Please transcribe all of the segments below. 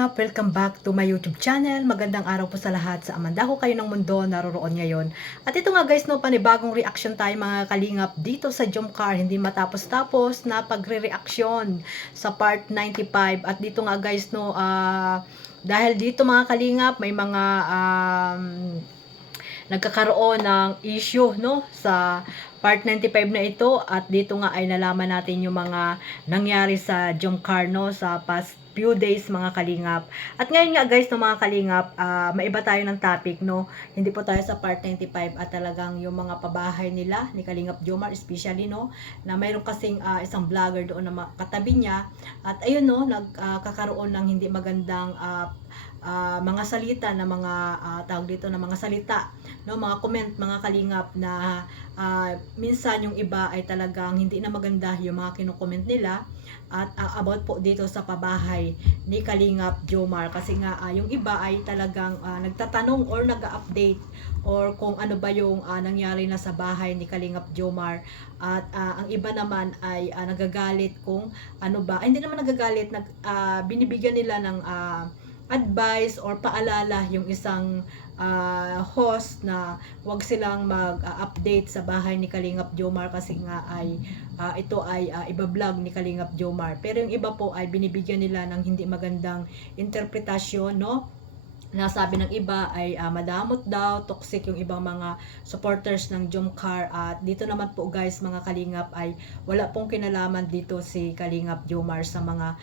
Kalingap! Welcome back to my YouTube channel. Magandang araw po sa lahat. Sa amanda ko kayo ng mundo, naroroon ngayon. At ito nga guys, no, panibagong reaction tayo mga Kalingap dito sa Jomcar. Hindi matapos-tapos na pagre-reaction sa part 95. At dito nga guys, no, dahil dito mga Kalingap, may mga nagkakaroon ng issue, no, sa part 95 na ito. At dito nga ay nalaman natin yung mga nangyari sa Jomcar, no, sa past few days mga Kalingap. At ngayon nga guys, no, mga Kalingap, maiba tayo ng topic, no. Hindi po tayo sa part 95 at talagang yung mga pabahay nila ni Kalingap Jomar, especially, no, na mayroon kasing isang vlogger doon na katabi niya. At ayun, no, nagkakaroon ng hindi magandang mga salita na mga tawag dito na mga salita, no, mga comment mga Kalingap na minsan yung iba ay talagang hindi na maganda yung mga kino-comment nila. At about po dito sa pabahay ni Kalingap Jomar, kasi nga yung iba ay talagang nagtatanong or nag-update or kung ano ba yung nangyari na sa bahay ni Kalingap Jomar. At ang iba naman ay nagagalit kung ano ba, hindi naman nagagalit, binibigyan nila ng advice or paalala yung isang host na wag silang mag-update sa bahay ni Kalingap Jomar kasi nga ay ito ay iba-vlog ni Kalingap Jomar. Pero yung iba po ay binibigyan nila ng hindi magandang interpretasyon, no? Nasabi ng iba ay madamot daw, toxic yung ibang mga supporters ng Jomcar. At dito naman po guys mga Kalingap ay wala pong kinalaman dito si Kalingap Jomar sa mga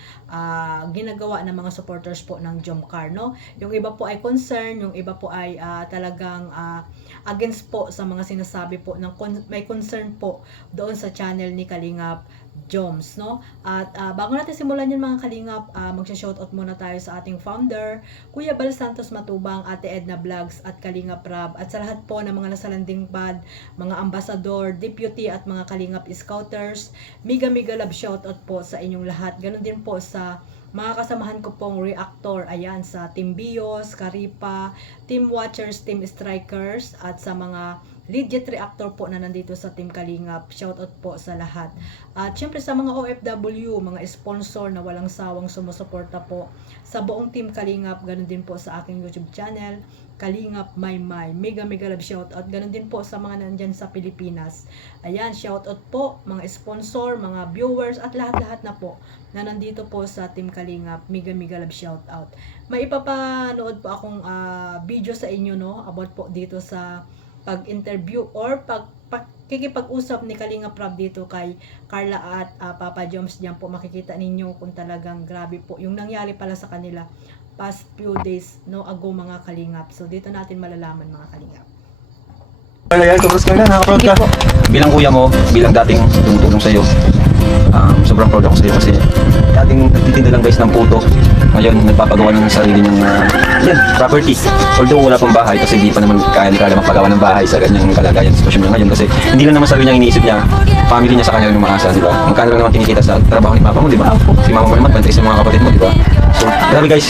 ginagawa ng mga supporters po ng Jomcar, no? Yung iba po ay concern, yung iba po ay talagang against po sa mga sinasabi po ng may concern po doon sa channel ni Kalingap Joms, no? At bago natin simulan yun mga Kalingap, magsha-shoutout muna tayo sa ating founder, Kuya Bal Santos Matubang, Ate Edna Vlogs at Kalingap Rab, at sa lahat po ng mga nasa landing pad, mga ambassador, deputy at mga Kalingap Scouters, mega love shoutout po sa inyong lahat. Ganon din po sa mga kasamahan ko pong reactor, ayan, sa Team Bios, Karipa, Team Watchers, Team Strikers, at sa mga legit reactor po na nandito sa Team Kalingap. Shoutout po sa lahat. At syempre sa mga OFW, mga sponsor na walang sawang sumusuporta po sa buong Team Kalingap. Ganun din po sa aking YouTube channel, Kalingap Maymay. Mega love shoutout. Ganun din po sa mga nandyan sa Pilipinas. Ayan, shoutout po mga sponsor, mga viewers, at lahat-lahat na po na nandito po sa Team Kalingap. Mega love shoutout. May ipapanood po akong video sa inyo, no, about po dito sa pag-interview or kikipag-usap ni Kalingap Rab dito kay Carla at Papa Joms. Diyan po makikita ninyo kung talagang grabe po yung nangyari pala sa kanila past few days, no, ago mga Kalingap. So dito natin malalaman mga Kalingap. Ayan, congrats ka na, nakaproud ka. Bilang kuya mo, bilang dating tumutulong sa'yo, sobrang proud ako sa'yo kasi dating nagtitinda lang guys ng puto. Ngayon, nagpapagawa ng sarili niyang property. Although wala pang bahay kasi hindi pa naman kaya ni Carla magpagawa ng bahay sa ganyang kalagayan sitwasyon niya ngayon kasi hindi lang naman sarili niya iniisip niya, family niya sa kanya yung umaasa, di ba? Magkano lang naman kinikita sa trabaho ni papa mo, di ba? Si mama mo naman, bantay sa mga kapatid mo, di ba? So, grabe guys,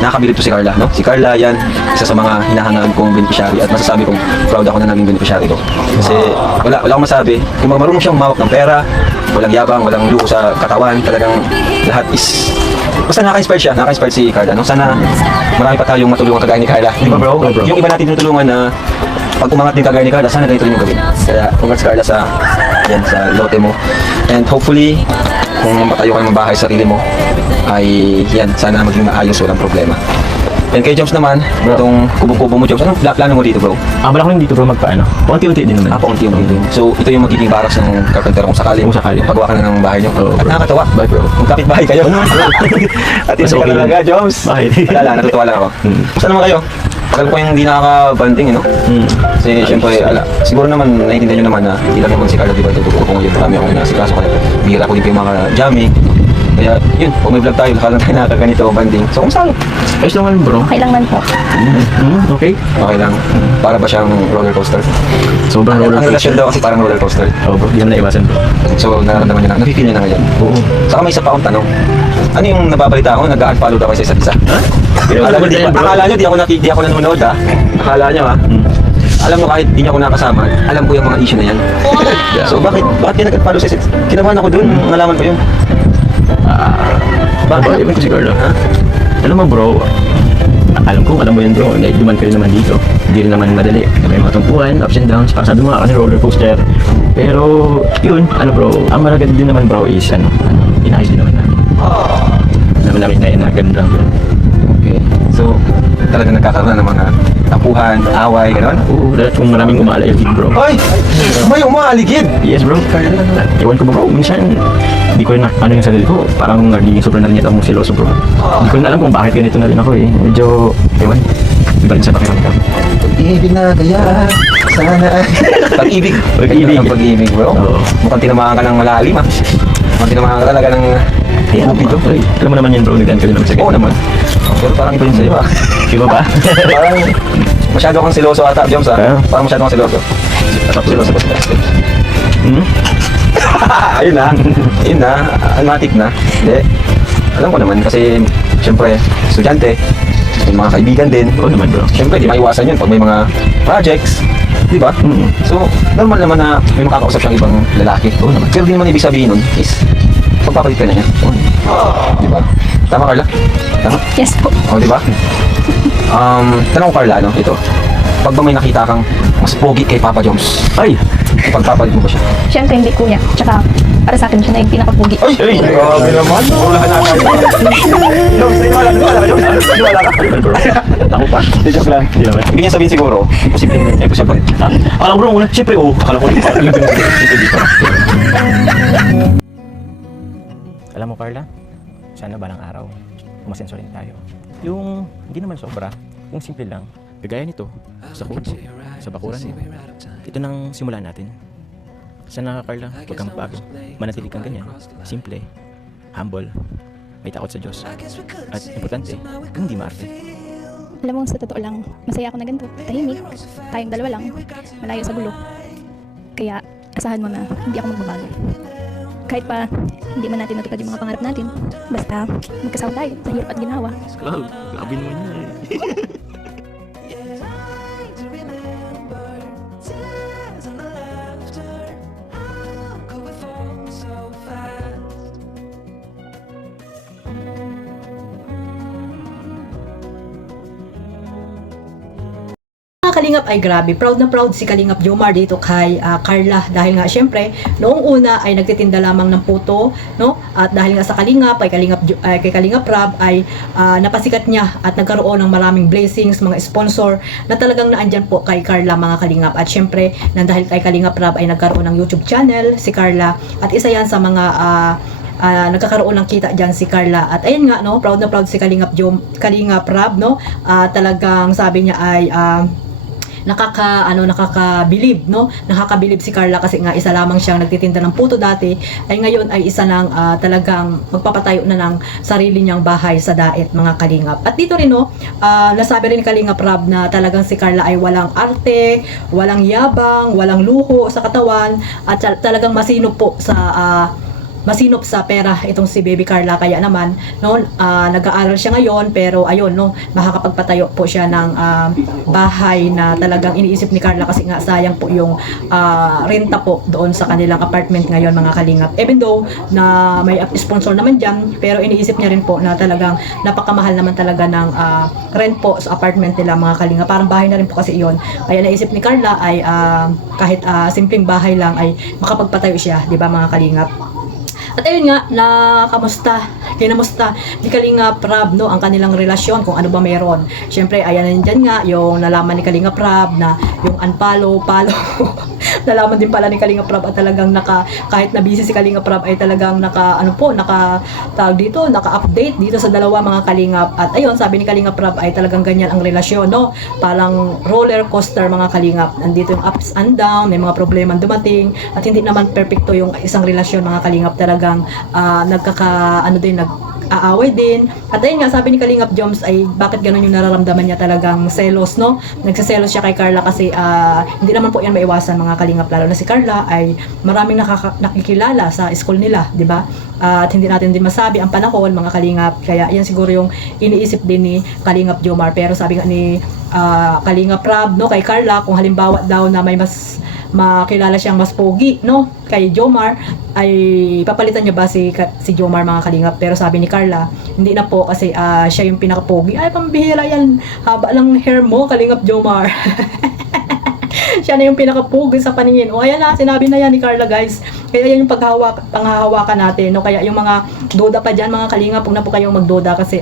nakakabilib to si Carla, no? Si Carla, yan, isa sa mga hinahangaan kong beneficiary at masasabi kong proud ako na naging beneficiary ko. Kasi wala akong masabi, kung marunong siyang humawak ng pera, walang yabang, walang luho sa katawan, talagang lahat is basta nakaka-inspire si Carla, no? Sana marami pa tayong matulungan kagaya ni Carla, di ba bro? Yung iba natin tinutulungan na pag umangat din kagaya ni Carla, sana ganito rin yung gawin. Kaya congrats Carla sa lote mo. And hopefully, kung mapatayo ka ng bahay sa sarili mo, ay yan, sana maging maayos, walang problema. And kay Joms naman, itong kubo-kubo mo Joms, anong plano mo dito bro? Wala ko rin dito bro magpaano. Paunti-unti din naman. Paunti-unti din. So ito yung magiging barracks ng carpenter kung sakali. Pagawa ka na ng bahay nyo. At nakakatawa. Bye bro. Kung kapit-bahay kayo. At yun ka talaga Joms. Wala, natutuwa lang ako. Basta naman kayo. Tagal ko yung hindi nakaka-banding, no? Kasi syempre, siguro naman, naiintindihan nyo naman na hindi lang naman si Carla, di ba? Tutulong ko ngayon. Marami akong nasikaso ko. Bihira ko din po yung mga jamming. Kaya yun, kung may vlog tayo, baka lang tayo nakakaganito o banding. So kung saan? Ayos lang bro. Okay lang man po. Okay. Okay lang. Para ba siyang roller coaster? Sobrang roller Ang coaster. relasyon daw kasi parang roller coaster. Oo bro, hindi naman naiwasan bro. So nararamdaman niya na, nafe-feel niya na ngayon. Oo. Saka may isa pa akong tanong. Ano yung nababalita ko? Nag-unfollow daw kayo sa isa't isa? Alam mo, akala nyo, di ako nanonood ha? Akala nyo ha? Alam mo kahit di niya ako nakasama, alam ko yung mga issue na yan. So bakit kayo nag-unfollow sa isa't isa? Kinabahan ako dun, nalaman ko yun. Bakit? Iwan ko si Carla. Ha? Alam mo bro, alam mo yun bro, na duman kayo naman dito. Hindi rin naman madali. May mga tumpuan, ups and downs, para sabi mo nga kasi roller coaster. Pero, yun, bro, ang malagad din naman bro is, inayos din naman namin. Naman namin na ganda. Okay. So, talaga nagkakaroon ng mga tapuhan, away, gano'n? Oo, dahil kung maraming umaaligid bro. Ay! May umaaligid! Yes bro, ewan ko ba bro, minsan hindi ko na yung sarili ko, parang nagiging sobrang na rin akong siloso bro. Hindi ko na alam kung bakit ganito na rin ako eh. Medyo, ewan, iba rin sa pakiramdam. Pag-ibig na kaya, sana ay... Pag-ibig. Pag-ibig. Ang pag-ibig bro. Oo. Mukhang tinamaan ka ng malalim ah. Mukhang tinamaan ka talaga ng... Eh, ano bro, alam mo naman yan bro, nagdaan ka din naman sa Oo naman. Pero parang iba yun sa'yo ah. Iba ba? Parang masyado kang siloso ata, Joms ah. Parang masyado kang siloso. Siloso ba? Hmm? Ayun na. Ayun na. Almatic na. Hindi. Alam ko naman kasi siyempre estudyante, may mga kaibigan din. Oo naman bro. Siyempre di maiwasan yun pag may mga projects. Di ba? So, normal naman na may makakausap siyang ibang lalaki. Oo naman. Pero di naman ibig sabihin nun is pagpapalit ka na niya. Di ba? Tama Carla? Tama? Yes po. O, di ba? Tanong ko Carla, ito. Pag ba may nakita kang mas pogi kay Papa Joms, Ay! ipagpapalit mo ba siya? Siyempre hindi kuya. Tsaka para sa akin siya na yung pinakapugi. Ay! Grabe naman! Wala ka na kayo. Joms, naniwala ka, Joms. Naniwala ka. Ako pa? Hindi, joke lang. Hindi naman. Hindi niya sabihin siguro, imposible. Imposible. Ha? Akala ko bro, muna, siyempre oo. Akala ko Alam mo Carla, sana balang araw, umasenso rin tayo. Yung hindi naman sobra, yung simple lang. Kagaya nito, sa kubo, sa bakuran mo. Ito nang simulan natin. Sana Carla, huwag kang magbago. Manatili kang ganyan. Simple, humble, may takot sa Diyos. At importante, hindi maarte. Alam mo, sa totoo lang, masaya ako na ganito. Tahimik. Tayong dalawa lang. Malayo sa gulo. Kaya, asahan mo na hindi ako magbabago. Kahit pa, hindi man natin natupad yung mga pangarap natin. Basta, magkasama tayo sa hirap at ginawa. Wow, grabe naman yun eh. Mga Kalingap ay grabe, proud na proud si Kalingap Jomar dito kay Carla dahil nga syempre noong una ay nagtitinda lamang ng puto, no? At dahil nga sa Kalingap ay kay Kalingap Rab ay napasikat niya at nagkaroon ng maraming blessings, mga sponsor na talagang naandyan po kay Carla mga Kalingap. At syempre nang dahil kay Kalingap Rab ay nagkaroon ng YouTube channel si Carla at isa yan sa mga nagkakaroon ng kita dyan si Carla. At ayun nga, no, proud na proud si Kalingap Rab, no? Talagang sabi niya ay nakakabilib, no? Nakakabilib si Carla kasi nga isa lamang siyang nagtitinda ng puto dati, ay ngayon ay isa ng talagang magpapatayo na ng sarili niyang bahay sa Daet mga Kalingap. At dito rin, no, nasabi rin ni Kalingap Rab na talagang si Carla ay walang arte, walang yabang, walang luho sa katawan at talagang masinop po masinop sa pera itong si Baby Carla. Kaya naman no, nag-aaral siya ngayon pero ayun, no, makakapagpatayo po siya ng bahay na talagang iniisip ni Carla kasi nga sayang po yung renta po doon sa kanilang apartment ngayon mga Kalingap. Even though na may sponsor naman dyan, pero iniisip niya rin po na talagang napakamahal naman talaga ng rent po sa apartment nila mga Kalingap. Parang bahay na rin po kasi iyon. Kaya naisip ni Carla ay kahit simpleng bahay lang ay makapagpatayo siya, di ba mga Kalingap? At ayun nga, kinamusta ni Kalingap Rab, no, ang kanilang relasyon, kung ano ba meron. Siyempre, ayan na dyan nga, yung nalaman ni Kalingap Rab na yung unfollow, nalaman din pala ni Kalingap Rab at talagang kahit na busy si Kalingap Rab ay talagang naka-update dito sa dalawa mga Kalingap. At ayun, sabi ni Kalingap Rab ay talagang ganyan ang relasyon, no? Parang roller coaster mga Kalingap. Nandito yung ups and down, may mga problema dumating at hindi naman perfecto yung isang relasyon mga Kalingap. Talagang nag-aaway din. At ayun nga, sabi ni Kalingap Joms ay bakit ganun yung nararamdaman niya, talagang selos, no? Nagsiselos siya kay Carla kasi hindi naman po yan maiwasan mga Kalingap, lalo na si Carla ay maraming nakikilala sa school nila, di ba? At hindi natin din masabi ang panahon mga Kalingap, kaya yan siguro yung iniisip din ni Kalingap Jomar. Pero sabi nga ni Kalingap Rab, no, kay Carla, kung halimbawa daw na may mas makilala siyang mas pogi, no, kay Jomar, ay papalitan niya ba si Jomar mga Kalingap. Pero sabi ni Carla, hindi na po kasi siya yung pinakapogi. Ay, pambihira yan. Haba lang hair mo, Kalingap Jomar. Siya na yung pinakapugi sa paningin. O ayan na, sinabi na yan ni Carla guys. Kaya yan yung panghahawakan natin. No? Kaya yung mga duda pa dyan, mga Kalingap, huwag na po kayong magduda kasi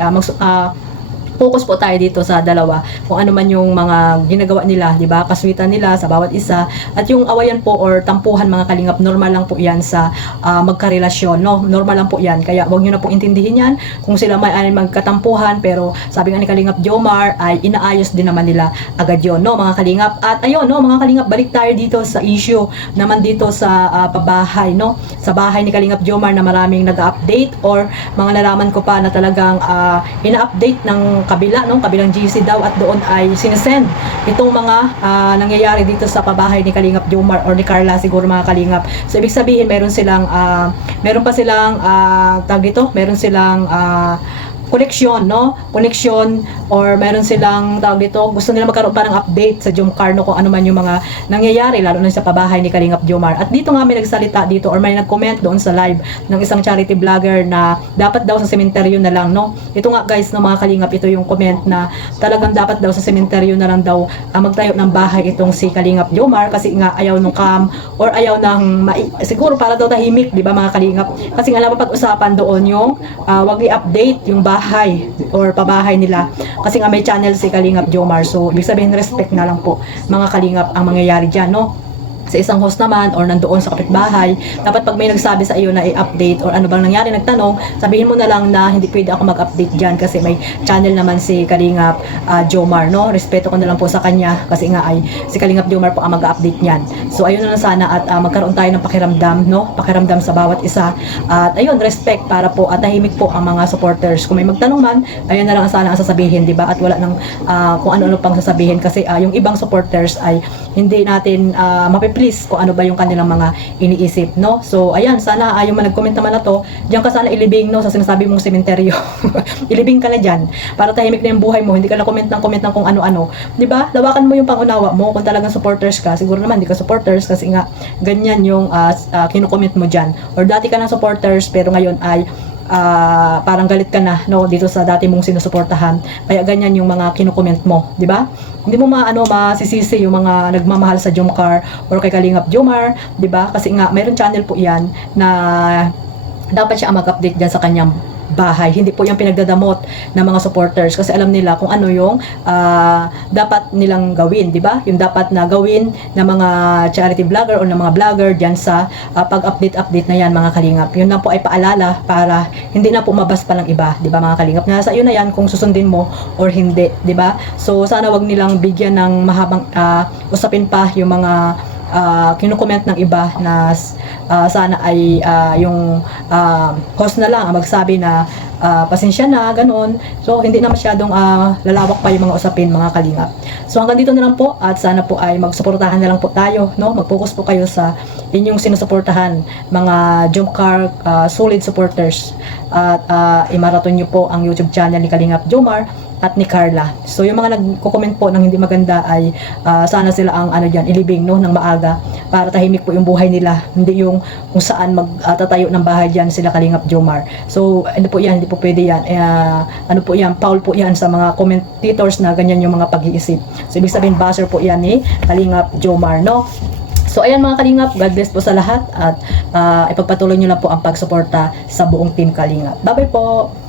focus po tayo dito sa dalawa kung ano man yung mga ginagawa nila, di ba? Kaswitan nila sa bawat isa at yung awayan po or tampuhan mga Kalingap, normal lang po yan sa magkarelasyon, no? Normal lang po yan. Kaya wag niyo na pong intindihin yan kung sila may magkatampuhan, pero sabi nga ni Kalingap Jomar ay inaayos din naman nila agad yon, no mga Kalingap. At ayun, no mga Kalingap, balik tayo dito sa issue naman dito sa pabahay, no? Sa bahay ni Kalingap Jomar na maraming nag-update or mga nalaman ko pa na talagang ina-update ng kabilang GC daw at doon ay sinesend itong mga nangyayari dito sa pabahay ni Kalingap Jomar or ni Carla siguro mga Kalingap. So ibig sabihin meron pa silang tawag dito, meron silang connection, no? Connection or meron silang tawag dito, gusto nila magkaroon pa ng update sa Jomcar, no? Kung ano man yung mga nangyayari lalo na sa pabahay ni Kalingap Jomar. At dito nga may nagsalita dito or may nag-comment doon sa live ng isang charity vlogger na dapat daw sa sementeryo na lang, no? Ito nga guys, no mga Kalingap, ito yung comment na talagang dapat daw sa sementeryo na lang daw magtayo ng bahay itong si Kalingap Jomar kasi nga ayaw nung cam or ayaw ng siguro para daw tahimik, di ba mga Kalingap? Kasi nga napapag-usapan doon yung wag i-update yung bahay or pabahay nila kasi nga may channel si Kalingap Jomar. So ibig sabihin respect na lang po mga Kalingap ang mangyayari dyan, no? Sa isang host naman or nandoon sa kapitbahay, dapat pag may nagsabi sa iyo na i-update or ano bang nangyari, nagtanong, sabihin mo na lang na hindi pwede ako mag-update dyan kasi may channel naman si Kalingap Jomar, no? Respeto ko na lang po sa kanya kasi nga ay si Kalingap Jomar po ang mag-update niyan. So ayun na lang sana at magkaroon tayo ng pakiramdam, no? Pakiramdam sa bawat isa. At ayun, respect para po at tahimik po ang mga supporters. Kung may magtanong man, ayun na lang sana ang sasabihin, di ba? At wala nang kung ano-ano pang sasabihin kasi yung ibang supporters ay hindi natin please kung ano ba yung kanilang mga iniisip, no? So, ayan, sana yung mga nag-comment naman na to, diyan ka sana ilibing, no, sa sinasabi mong sementeryo. Ilibing ka na diyan para tahimik na yung buhay mo, hindi ka na comment ng kung ano-ano. 'Di ba? Lawakan mo yung pangunawa mo kung talagang supporters ka. Siguro naman hindi ka supporters kasi nga ganyan yung kino-comment mo diyan. Or dati ka ng supporters pero ngayon ay parang galit ka na, no, dito sa dati mong sinusuportahan. Kaya ganyan yung mga kino-comment mo, 'di ba? Hindi mo masisisi yung mga nagmamahal sa Jomcar or kay Kalingap Jomar, 'di ba? Kasi nga mayroon channel po 'yan na dapat siya mag-update diyan sa kanyang bahay. Hindi po yung pinagdadamot ng mga supporters kasi alam nila kung ano yung dapat nilang gawin, di ba? Yung dapat na gawin ng mga charity vlogger o ng mga vlogger diyan sa pag-update na yan mga Kalingap. Yun na po ay paalala para hindi na po mabas pa ng iba, di ba mga Kalingap? Nasa iyo na yan kung susundin mo or hindi, di ba? So sana wag nilang bigyan ng mahabang usapin pa yung mga kino-comment ng iba na sana ay yung host na lang ang magsabi na pasensya na, ganun. So, hindi na masyadong lalawak pa yung mga usapin, mga Kalingap. So, hanggang dito na lang po at sana po ay magsuportahan na lang po tayo, no? Mag-focus po kayo sa inyong sinusuportahan, mga Jomcar solid supporters at i-marathon nyo po ang YouTube channel ni Kalingap Jomar at ni Carla. So yung mga nagko-comment po ng hindi maganda ay sana sila ang ilibing, no, ng maaga para tahimik po yung buhay nila, hindi yung kung saan magtatayo ng bahay diyan sila Kalingap Jomar. So hindi po yan, hindi po pwede yan. Ano po yan, foul po yan sa mga commentators na ganyan yung mga pag-iisip. So ibig sabihin buzzer po yan ni Kalingap Jomar, no? So ayan mga Kalingap, God bless po sa lahat at ipagpatuloy nyo lang po ang pagsuporta sa buong team Kalingap. Bye bye po!